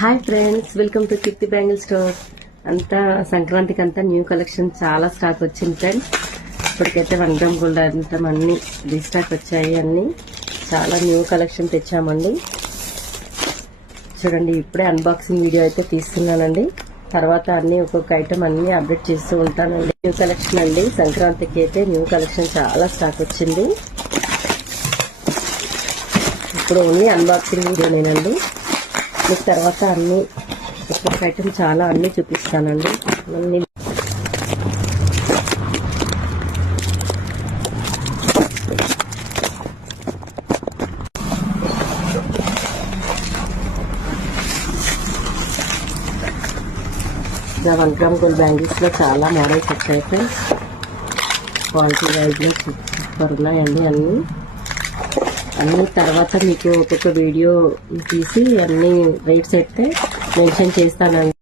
Hi friends, welcome to Keerthi bangle store. అంతా సంక్రాంతికి అంతా న్యూ కలెక్షన్ చాలా స్టాక్ వచ్చింది ఫ్రెండ్స్. ఇప్పటికైతే 1 గ్రామ్ గోల్డ్ అంతా అన్ని రీస్టాక్ వచ్చాయి. అన్ని చాలా న్యూ కలెక్షన్ తెచ్చామండి. చూడండి, ఇప్పుడే అన్బాక్సింగ్ వీడియో అయితే తీస్తున్నానండి. తర్వాత అన్ని ఒక్కొక్క ఐటమ్ అన్ని అప్డేట్ చేస్తూ ఉంటానండి. న్యూ కలెక్షన్ అండి, సంక్రాంతికి అయితే న్యూ కలెక్షన్ చాలా స్టాక్ వచ్చింది. ఇప్పుడు ఓన్లీ అన్బాక్సింగ్ వీడియోనేనండి. మీకు తర్వాత అన్ని ఒక్కొక్క ఐటమ్ చాలా అన్ని చూపిస్తానండి. అన్ని ఇంకా 1 గ్రామ్ గోల్డ్ బ్యాంగిల్స్ లో చాలా మోడల్స్ వచ్చాయి ఫ్రెండ్స్. క్వాలిటీ వైజ్ లో సూపర్ ఉన్నాయండి అన్ని తర్వాత మీకు ఒక్కొక్క వీడియో తీసి అన్ని రేట్స్ అయితే మెన్షన్ చేస్తానండి.